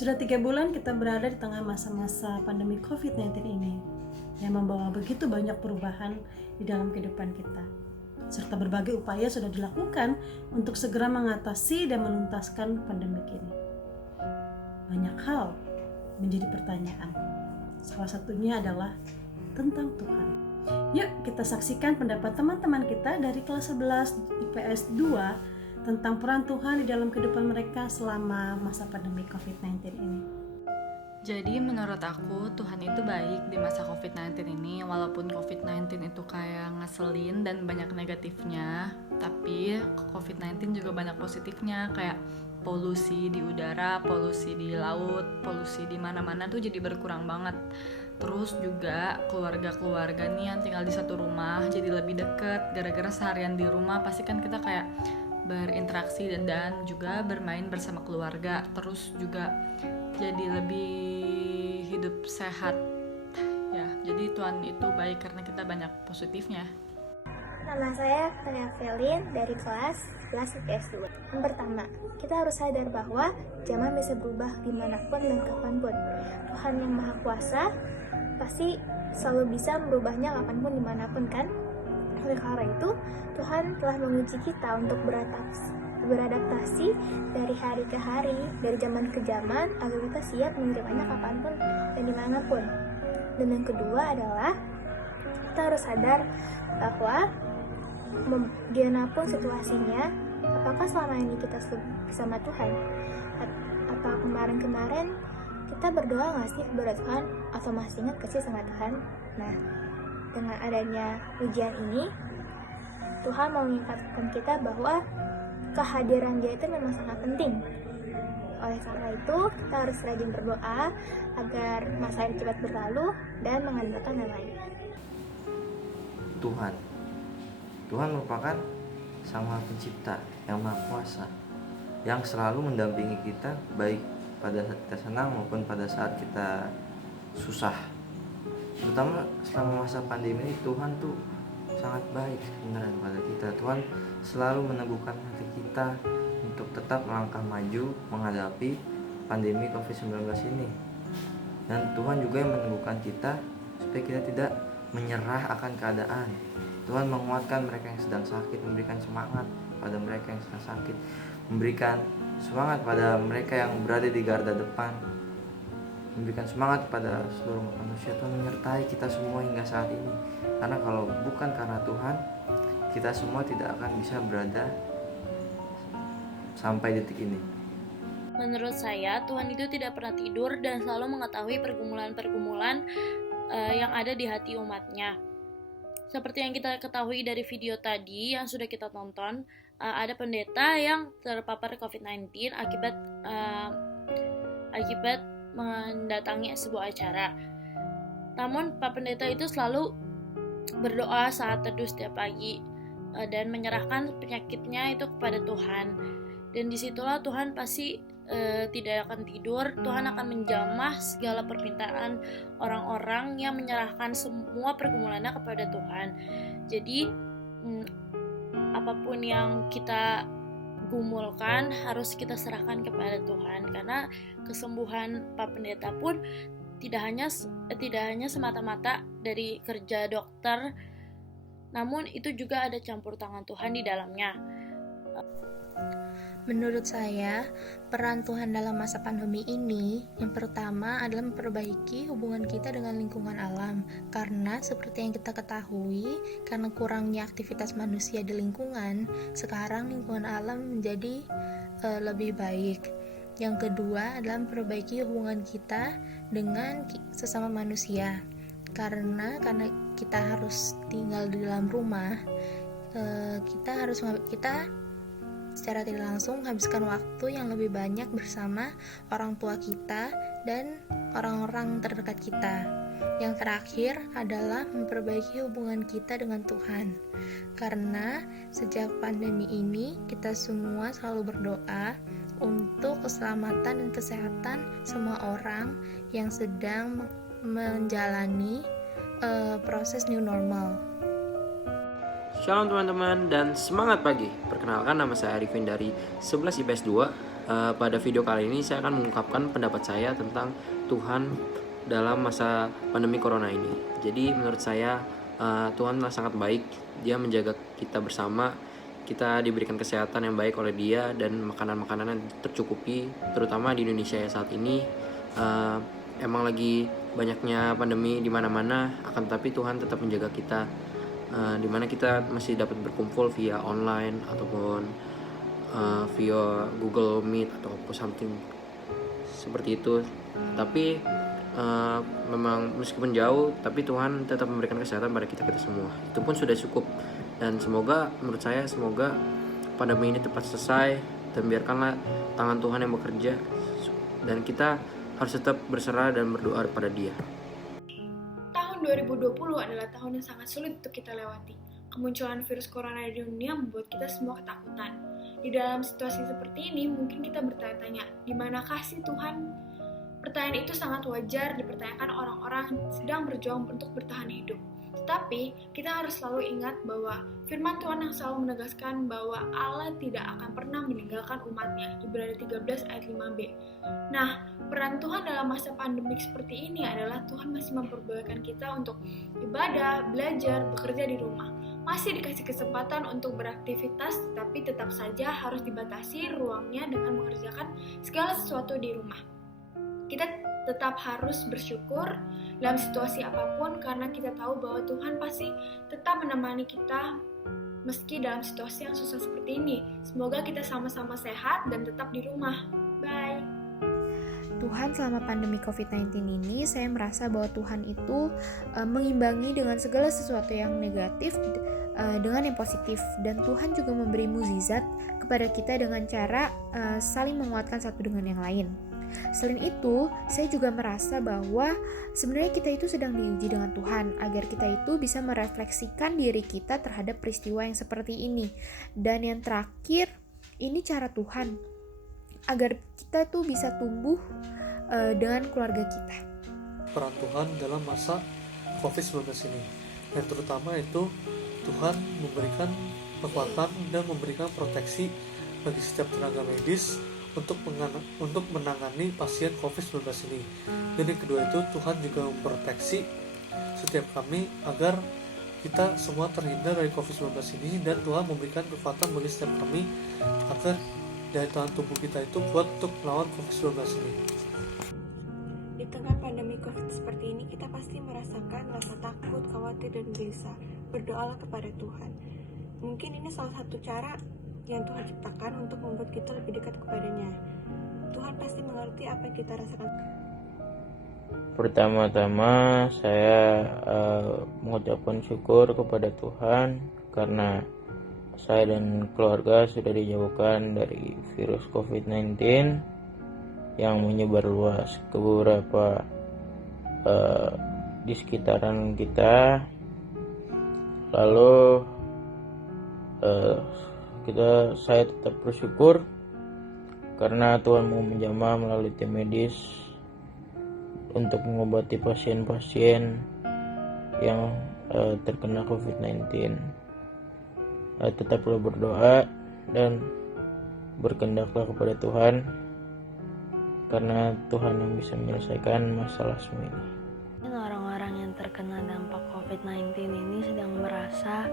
Sudah 3 bulan kita berada di tengah masa-masa pandemi COVID-19 ini yang membawa begitu banyak perubahan di dalam kehidupan kita. Serta berbagai upaya sudah dilakukan untuk segera mengatasi dan menuntaskan pandemi ini. Banyak hal menjadi pertanyaan. Salah satunya adalah tentang Tuhan. Yuk kita saksikan pendapat teman-teman kita dari kelas 11 IPS 2 tentang peran Tuhan di dalam kehidupan mereka selama masa pandemi COVID-19 ini. Jadi menurut aku Tuhan itu baik di masa COVID-19 ini. Walaupun COVID-19 itu kayak ngeselin dan banyak negatifnya, tapi COVID-19 juga banyak positifnya, kayak polusi di udara, polusi di laut, polusi di mana-mana tuh jadi berkurang banget. Terus juga keluarga-keluarga nih yang tinggal di satu rumah jadi lebih deket. Gara-gara seharian di rumah pasti kan kita kayak berinteraksi dan juga bermain bersama keluarga. Terus juga jadi lebih hidup sehat ya. Jadi Tuhan itu baik karena kita banyak positifnya. Nama saya Tania Felin dari kelas 11 IPS 2. Yang pertama, kita harus sadar bahwa zaman bisa berubah dimanapun dan kapanpun. Tuhan yang Maha Kuasa pasti selalu bisa merubahnya kapanpun dimanapun kan? Oleh karena itu, Tuhan telah menguji kita untuk beradaptasi dari hari ke hari, dari zaman ke zaman, agar kita siap menerimanya kapanpun dan dimanapun. Dan yang kedua adalah kita harus sadar bahwa bagaimanapun situasinya, apakah selama ini kita bersama Tuhan atau kemarin-kemarin kita berdoa nggak sih kepada Tuhan atau masih ingat kasih sama Tuhan? Nah, dengan adanya ujian ini, Tuhan mau mengingatkan kita bahwa kehadiran Dia itu memang sangat penting. Oleh karena itu, kita harus rajin berdoa agar masa ini cepat berlalu dan mengandalkan namanya. Tuhan merupakan Sang Maha Pencipta yang Maha Kuasa, yang selalu mendampingi kita baik pada saat kita senang maupun pada saat kita susah. Terutama selama masa pandemi ini, Tuhan tuh sangat baik sebenarnya kepada kita. Tuhan selalu meneguhkan hati kita untuk tetap melangkah maju menghadapi pandemi COVID-19 ini. Dan Tuhan juga yang meneguhkan kita supaya kita tidak menyerah akan keadaan. Tuhan menguatkan mereka yang sedang sakit, memberikan semangat pada mereka yang sedang sakit, memberikan semangat pada mereka yang berada di garda depan, memberikan semangat pada seluruh manusia. Tuhan menyertai kita semua hingga saat ini. Karena kalau bukan karena Tuhan, kita semua tidak akan bisa berada sampai detik ini. Menurut saya, Tuhan itu tidak pernah tidur dan selalu mengetahui pergumulan-pergumulan yang ada di hati umatnya. Seperti yang kita ketahui dari video tadi yang sudah kita tonton, ada pendeta yang terpapar COVID-19 akibat mendatangi sebuah acara. Namun Pak Pendeta itu selalu berdoa saat teduh setiap pagi dan menyerahkan penyakitnya itu kepada Tuhan. Dan disitulah Tuhan pasti tidak akan tidur. Tuhan akan menjamah segala permintaan orang-orang yang menyerahkan semua pergumulannya kepada Tuhan. Jadi apapun yang kita gumulkan harus kita serahkan kepada Tuhan, karena kesembuhan Pak Pendeta pun tidak hanya semata-mata dari kerja dokter, namun itu juga ada campur tangan Tuhan di dalamnya. Menurut saya, peran Tuhan dalam masa pandemi ini yang pertama adalah memperbaiki hubungan kita dengan lingkungan alam. Karena seperti yang kita ketahui, karena kurangnya aktivitas manusia di lingkungan, sekarang lingkungan alam menjadi lebih baik. Yang kedua adalah memperbaiki hubungan kita dengan sesama manusia. Karena kita harus tinggal di dalam rumah, kita secara tidak langsung menghabiskan waktu yang lebih banyak bersama orang tua kita dan orang-orang terdekat kita. Yang terakhir adalah memperbaiki hubungan kita dengan Tuhan. Karena sejak pandemi ini kita semua selalu berdoa untuk keselamatan dan kesehatan semua orang yang sedang menjalani proses new normal. Shalom teman-teman dan semangat pagi. Perkenalkan, nama saya Arifin dari 11 IPS 2. pada video kali ini saya akan mengungkapkan pendapat saya tentang Tuhan dalam masa pandemi corona ini. Jadi menurut saya Tuhanlah sangat baik. Dia menjaga kita bersama. Kita diberikan kesehatan yang baik oleh Dia dan makanan-makanan yang tercukupi, terutama di Indonesia ya saat ini. Emang lagi banyaknya pandemi di mana-mana, akan tetapi Tuhan tetap menjaga kita, di mana kita masih dapat berkumpul via online ataupun via Google Meet atau something seperti itu. Tapi memang meskipun jauh, tapi Tuhan tetap memberikan kesehatan pada kita semua. Itu pun sudah cukup. Dan menurut saya semoga pandemi ini cepat selesai, dan biarkanlah tangan Tuhan yang bekerja, dan kita harus tetap berserah dan berdoa kepada Dia. Tahun 2020 adalah tahun yang sangat sulit untuk kita lewati. Kemunculan virus corona di dunia membuat kita semua ketakutan. Di dalam situasi seperti ini, mungkin kita bertanya-tanya, di manakah sih Tuhan? Pertanyaan itu sangat wajar dipertanyakan orang-orang sedang berjuang untuk bertahan hidup. Tetapi, kita harus selalu ingat bahwa firman Tuhan yang selalu menegaskan bahwa Allah tidak akan pernah meninggalkan umatnya, Ibrani 13 ayat 5b. Nah, peran Tuhan dalam masa pandemik seperti ini adalah Tuhan masih memperbolehkan kita untuk ibadah, belajar, bekerja di rumah. Masih dikasih kesempatan untuk beraktivitas, tapi tetap saja harus dibatasi ruangnya dengan mengerjakan segala sesuatu di rumah. Kita tetap harus bersyukur dalam situasi apapun, karena kita tahu bahwa Tuhan pasti tetap menemani kita meski dalam situasi yang susah seperti ini. Semoga kita sama-sama sehat dan tetap di rumah. Bye. Tuhan, selama pandemi COVID-19 ini, saya merasa bahwa Tuhan itu mengimbangi dengan segala sesuatu yang negatif dengan yang positif. Dan Tuhan juga memberi mukjizat kepada kita dengan cara saling menguatkan satu dengan yang lain. Selain itu, saya juga merasa bahwa sebenarnya kita itu sedang diuji dengan Tuhan, agar kita itu bisa merefleksikan diri kita terhadap peristiwa yang seperti ini. Dan yang terakhir, ini cara Tuhan agar kita tuh bisa tumbuh dengan keluarga kita. Peran Tuhan dalam masa COVID-19 ini, yang terutama itu Tuhan memberikan kekuatan dan memberikan proteksi bagi setiap tenaga medis untuk menangani pasien COVID-19 ini. Dan yang kedua itu Tuhan juga memproteksi setiap kami agar kita semua terhindar dari COVID-19 ini, dan Tuhan memberikan kekuatan bagi setiap kami agar daya tahan tubuh kita itu kuat untuk melawan COVID-19 ini. Di tengah pandemi COVID seperti ini, kita pasti merasakan rasa takut, khawatir, dan gelisah. Berdoalah kepada Tuhan. Mungkin ini salah satu cara yang Tuhan ciptakan untuk membuat kita lebih dekat kepadanya. Tuhan pasti mengerti apa yang kita rasakan. Pertama-tama saya mengucapkan syukur kepada Tuhan karena saya dan keluarga sudah dijauhkan dari virus COVID-19 yang menyebar luas ke beberapa di sekitaran kita. Lalu saya tetap bersyukur karena Tuhan mau menjamah melalui tim medis untuk mengobati pasien-pasien yang terkena COVID-19. Tetaplah berdoa dan berkehendaklah kepada Tuhan, karena Tuhan yang bisa menyelesaikan masalah semua ini. Orang-orang yang terkena dampak COVID-19 ini sedang merasa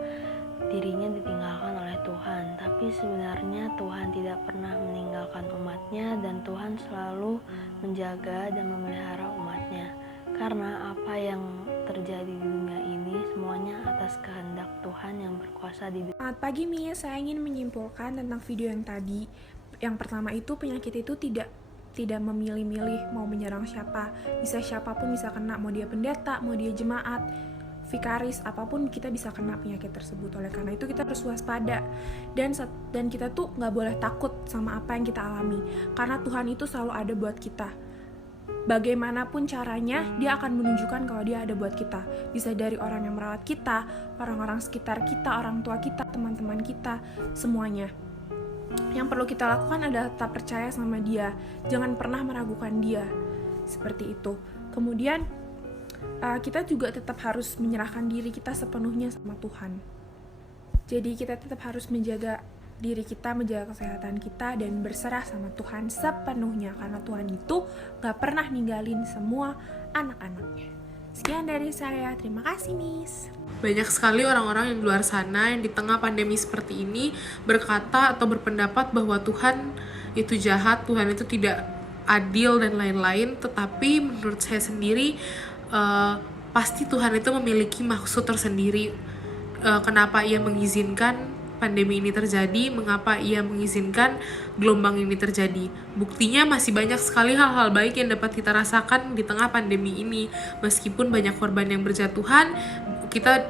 dirinya ditinggalkan oleh Tuhan, tapi sebenarnya Tuhan tidak pernah meninggalkan umatnya, dan Tuhan selalu menjaga dan memelihara umatnya. Karena apa yang terjadi di dunia ini semuanya atas kehendak Tuhan yang berkuasa di dunia. Selamat pagi Mia, saya ingin menyimpulkan tentang video yang tadi. Yang pertama itu penyakit itu tidak memilih-milih mau menyerang siapa. Bisa siapapun bisa kena, mau dia pendeta, mau dia jemaat, vikaris, apapun kita bisa kena penyakit tersebut. Oleh karena itu kita harus waspada dan kita tuh nggak boleh takut sama apa yang kita alami, karena Tuhan itu selalu ada buat kita. Bagaimanapun caranya, dia akan menunjukkan kalau dia ada buat kita. Bisa dari orang yang merawat kita, orang-orang sekitar kita, orang tua kita, teman-teman kita, semuanya. Yang perlu kita lakukan adalah tetap percaya sama dia, jangan pernah meragukan dia, seperti itu. Kemudian kita juga tetap harus menyerahkan diri kita sepenuhnya sama Tuhan. Jadi kita tetap harus menjaga diri kita, menjaga kesehatan kita, dan berserah sama Tuhan sepenuhnya, karena Tuhan itu gak pernah ninggalin semua anak-anaknya. Sekian dari saya, terima kasih Miss. Banyak sekali orang-orang yang di luar sana yang di tengah pandemi seperti ini berkata atau berpendapat bahwa Tuhan itu jahat, Tuhan itu tidak adil dan lain-lain. Tetapi menurut saya sendiri pasti Tuhan itu memiliki maksud tersendiri. Kenapa ia mengizinkan pandemi ini terjadi, mengapa ia mengizinkan gelombang ini terjadi. Buktinya masih banyak sekali hal-hal baik yang dapat kita rasakan di tengah pandemi ini. Meskipun banyak korban yang berjatuhan, kita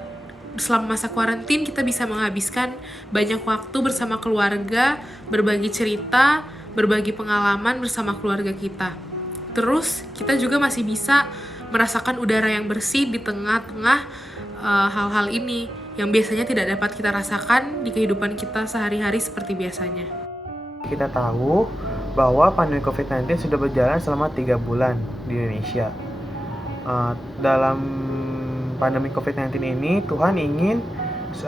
selama masa kuarantin kita bisa menghabiskan banyak waktu bersama keluarga, berbagi cerita, berbagi pengalaman bersama keluarga kita. Terus kita juga masih bisa merasakan udara yang bersih di tengah-tengah hal-hal ini yang biasanya tidak dapat kita rasakan di kehidupan kita sehari-hari seperti biasanya. Kita tahu bahwa pandemi COVID-19 sudah berjalan selama 3 bulan di Indonesia. Dalam pandemi COVID-19 ini, Tuhan ingin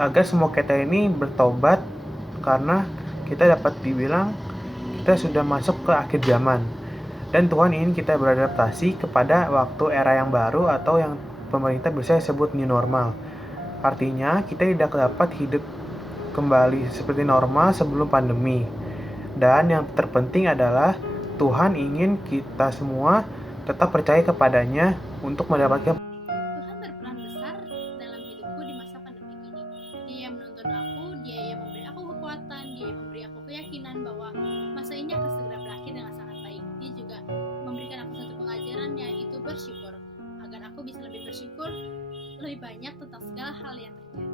agar semua kita ini bertobat, karena kita dapat dibilang kita sudah masuk ke akhir zaman. Dan Tuhan ingin kita beradaptasi kepada waktu era yang baru atau yang pemerintah biasanya sebut new normal. Artinya kita tidak dapat hidup kembali seperti normal sebelum pandemi. Dan yang terpenting adalah Tuhan ingin kita semua tetap percaya kepadanya untuk mendapatkan. Tuhan berperan besar dalam hidupku di masa pandemi ini. Dia yang menuntun aku, Dia yang memberi aku kekuatan, Dia yang memberi aku keyakinan bahwa masa ini akan segera berakhir dengan sangat baik. Dia juga memberikan aku satu pengajaran, yaitu bersyukur, agar aku bisa lebih bersyukur lebih banyak tentang segala hal yang terjadi.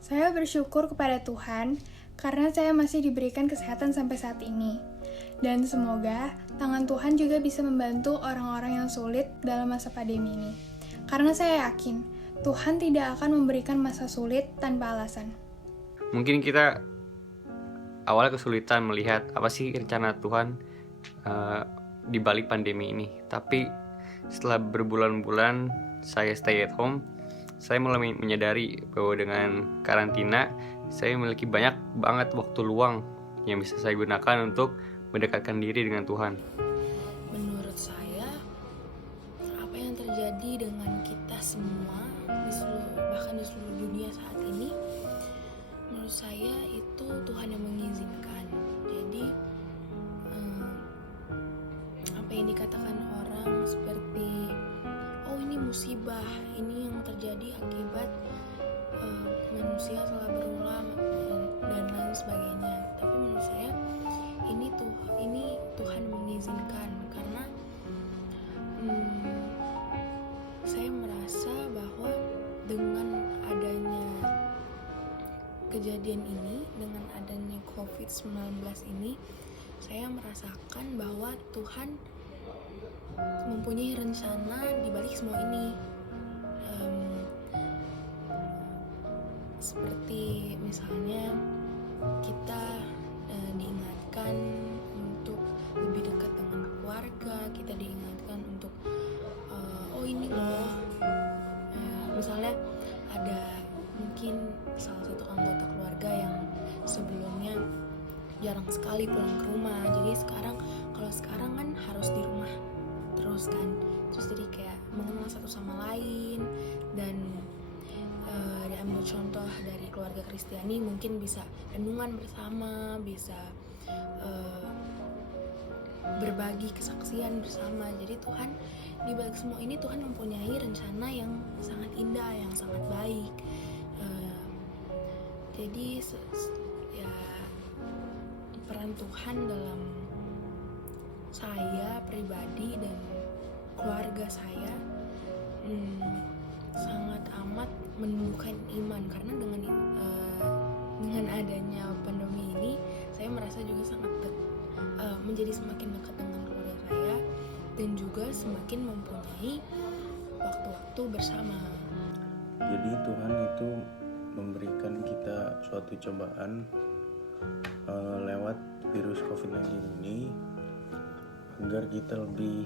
Saya bersyukur kepada Tuhan karena saya masih diberikan kesehatan sampai saat ini. Dan semoga tangan Tuhan juga bisa membantu orang-orang yang sulit dalam masa pandemi ini. Karena saya yakin Tuhan tidak akan memberikan masa sulit tanpa alasan. Mungkin kita awalnya kesulitan melihat apa sih rencana Tuhan di balik pandemi ini. Tapi setelah berbulan-bulan saya stay at home, saya mulai menyadari bahwa dengan karantina, saya memiliki banyak banget waktu luang yang bisa saya gunakan untuk mendekatkan diri dengan Tuhan. Menurut saya, apa yang terjadi dengan kita semua, bahkan di seluruh dunia saat ini, menurut saya itu Tuhan yang mengizinkan. Jadi, apa yang dikatakan orang seperti ini musibah, ini yang terjadi akibat manusia telah berulang dan lain sebagainya. Tapi menurut saya ini Tuhan mengizinkan, karena saya merasa bahwa dengan adanya kejadian ini, dengan adanya COVID-19 ini, saya merasakan bahwa Tuhan mempunyai rencana di balik semua ini. Seperti misalnya kita diingatkan untuk lebih dekat dengan keluarga, kita diingatkan untuk ini loh, misalnya ada mungkin salah satu anggota keluarga yang sebelumnya jarang sekali pulang ke rumah, jadi kalau sekarang kan harus di rumah terus kan, terus jadi kayak mengenal satu sama lain. Dan diambil contoh dari keluarga Kristiani, mungkin bisa renungan bersama, bisa berbagi kesaksian bersama. Jadi Tuhan di balik semua ini, Tuhan mempunyai rencana yang sangat indah, yang sangat baik. Jadi ya peran Tuhan dalam saya pribadi dan keluarga saya sangat amat menumbuhkan iman, karena dengan adanya pandemi ini saya merasa juga sangat menjadi semakin dekat dengan keluarga saya dan juga semakin mempunyai waktu-waktu bersama. Jadi Tuhan itu memberikan kita suatu cobaan lewat virus COVID-19 ini agar kita lebih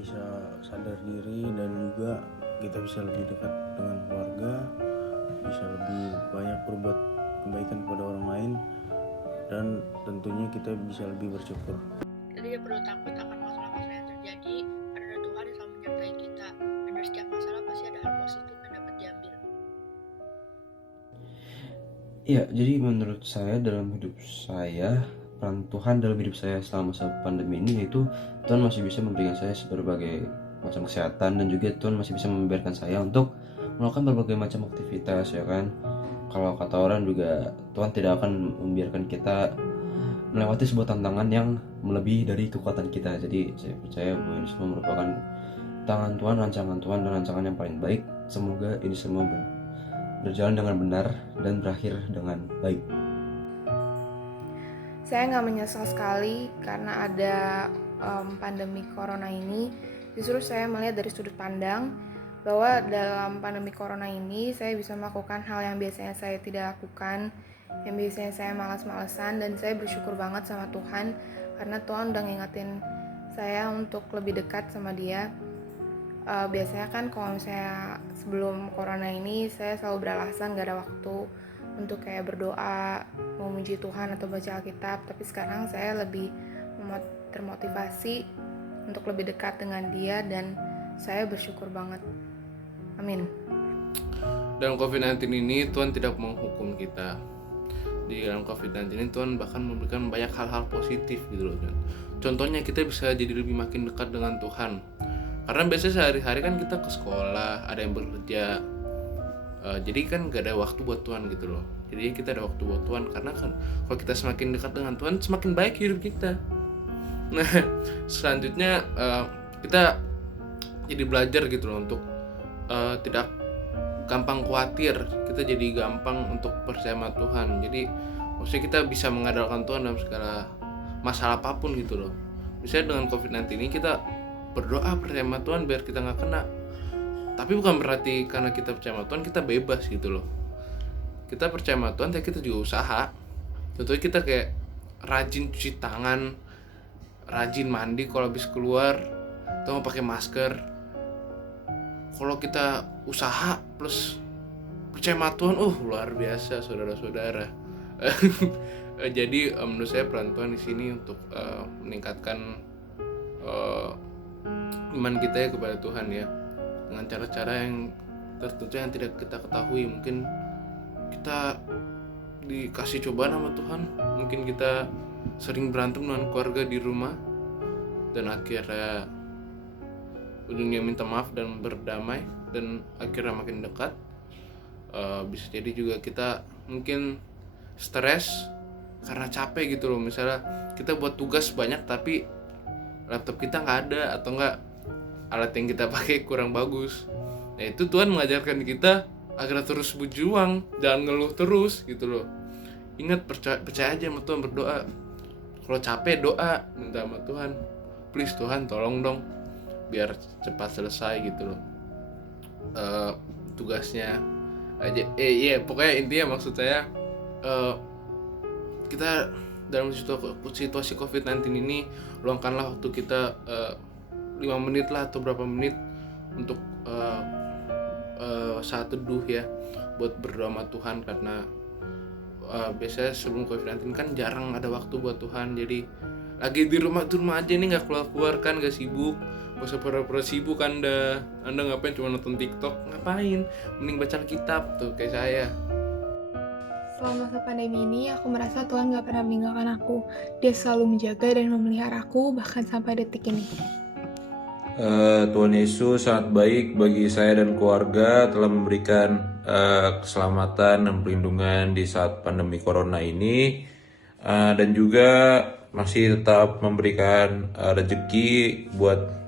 bisa sadar diri dan juga kita bisa lebih dekat dengan keluarga, bisa lebih banyak berbuat kebaikan kepada orang lain, dan tentunya kita bisa lebih bersyukur. Kita tidak perlu takut akan masalah-masalah yang terjadi, karena Tuhan yang selalu menyertai kita, dan dari setiap masalah pasti ada hal positif yang dapat diambil. Ya, jadi menurut saya dalam hidup saya, peran Tuhan dalam hidup saya selama masa pandemi ini yaitu Tuhan masih bisa memberikan saya berbagai macam kesehatan, dan juga Tuhan masih bisa membiarkan saya untuk melakukan berbagai macam aktivitas, ya kan. Kalau kata orang juga Tuhan tidak akan membiarkan kita melewati sebuah tantangan yang melebihi dari kekuatan kita. Jadi saya percaya bahwa ini semua merupakan tangan Tuhan, rancangan Tuhan, dan rancangan yang paling baik. Semoga ini semua berjalan dengan benar dan berakhir dengan baik. Saya nggak menyesal sekali karena ada pandemi corona ini. Justru saya melihat dari sudut pandang bahwa dalam pandemi corona ini saya bisa melakukan hal yang biasanya saya tidak lakukan, yang biasanya saya malas-malesan, dan saya bersyukur banget sama Tuhan karena Tuhan udah ngingetin saya untuk lebih dekat sama Dia. Biasanya kan kalau misalnya sebelum corona ini saya selalu beralasan gak ada waktu untuk kayak berdoa, memuji Tuhan atau baca Alkitab, tapi sekarang saya lebih termotivasi untuk lebih dekat dengan Dia, dan saya bersyukur banget. Amin. Dalam COVID-19 ini Tuhan tidak menghukum kita. Di dalam COVID-19 ini Tuhan bahkan memberikan banyak hal-hal positif gitu loh. Contohnya kita bisa jadi lebih makin dekat dengan Tuhan. Karena biasanya sehari-hari kan kita ke sekolah, ada yang bekerja, jadi kan gak ada waktu buat Tuhan gitu loh. Jadi kita ada waktu buat Tuhan, karena kan kalau kita semakin dekat dengan Tuhan, semakin baik hidup kita. Nah, selanjutnya kita jadi belajar gitu loh untuk tidak gampang khawatir. Kita jadi gampang untuk percaya sama Tuhan. Jadi maksudnya kita bisa mengandalkan Tuhan dalam segala masalah apapun gitu loh. Misalnya dengan COVID-19 ini kita berdoa percaya sama Tuhan biar kita gak kena. Tapi bukan berarti karena kita percaya sama Tuhan kita bebas gitu loh. Kita percaya sama Tuhan tapi kita juga usaha. Contohnya kita kayak rajin cuci tangan, rajin mandi kalau habis keluar, atau mau pakai masker. Kalau kita usaha plus percaya sama Tuhan, luar biasa saudara-saudara. Jadi menurut saya peran Tuhan di sini untuk meningkatkan iman kita ya kepada Tuhan ya, dengan cara-cara yang tertentu yang tidak kita ketahui. Mungkin kita dikasih cobaan sama Tuhan, mungkin kita sering berantem dengan keluarga di rumah, dan akhirnya ujungnya minta maaf dan berdamai, dan akhirnya makin dekat. Bisa jadi juga kita mungkin stres karena capek gitu loh. Misalnya kita buat tugas banyak tapi laptop kita nggak ada, atau nggak alat yang kita pakai kurang bagus. Nah itu Tuhan mengajarkan kita agar terus berjuang, jangan ngeluh terus gitu loh. Ingat, percaya aja sama Tuhan, berdoa. Kalau capek doa, minta sama Tuhan, please Tuhan tolong dong biar cepat selesai gitu loh tugasnya aja. Pokoknya intinya maksud saya kita dalam situasi COVID-19 ini luangkanlah waktu kita 5 menit lah atau berapa menit untuk saat teduh ya, buat berdoa sama Tuhan. Karena biasanya sebelum COVID-19 kan jarang ada waktu buat Tuhan. Jadi lagi di rumah aja nih, nggak keluar kan, nggak sibuk. Gak usah pura-pura sibuk anda ngapain cuma nonton TikTok, ngapain, mending baca Alkitab tuh kayak saya. Selama masa pandemi ini, aku merasa Tuhan gak pernah meninggalkan aku. Dia selalu menjaga dan memelihara aku, bahkan sampai detik ini. Tuhan Yesus sangat baik bagi saya dan keluarga, telah memberikan keselamatan dan perlindungan di saat pandemi corona ini, dan juga masih tetap memberikan rezeki buat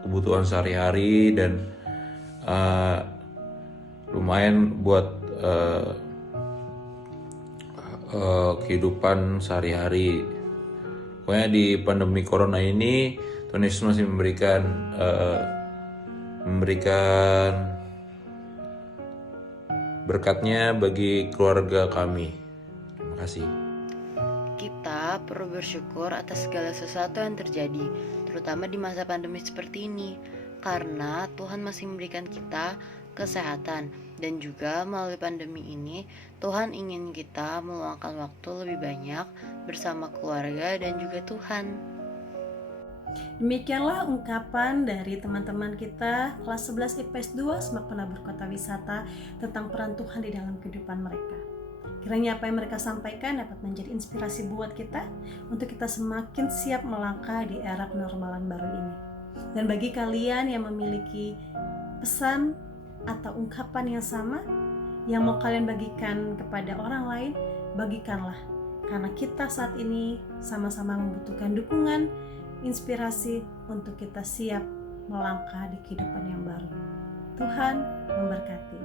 kebutuhan sehari-hari, dan lumayan buat kehidupan sehari-hari. Pokoknya di pandemi corona ini Tuhan Yesus masih memberikan berkatnya bagi keluarga kami. Terima kasih. Kita perlu bersyukur atas segala sesuatu yang terjadi, terutama di masa pandemi seperti ini, karena Tuhan masih memberikan kita kesehatan. Dan juga melalui pandemi ini, Tuhan ingin kita meluangkan waktu lebih banyak bersama keluarga dan juga Tuhan. Demikianlah ungkapan dari teman-teman kita kelas 11 IPS 2 Semak Penabur Kota Wisata tentang peran Tuhan di dalam kehidupan mereka. Kiranya apa yang mereka sampaikan dapat menjadi inspirasi buat kita untuk kita semakin siap melangkah di era kenormalan baru ini. Dan bagi kalian yang memiliki pesan atau ungkapan yang sama yang mau kalian bagikan kepada orang lain, bagikanlah, karena kita saat ini sama-sama membutuhkan dukungan, inspirasi untuk kita siap melangkah di kehidupan yang baru. Tuhan memberkati.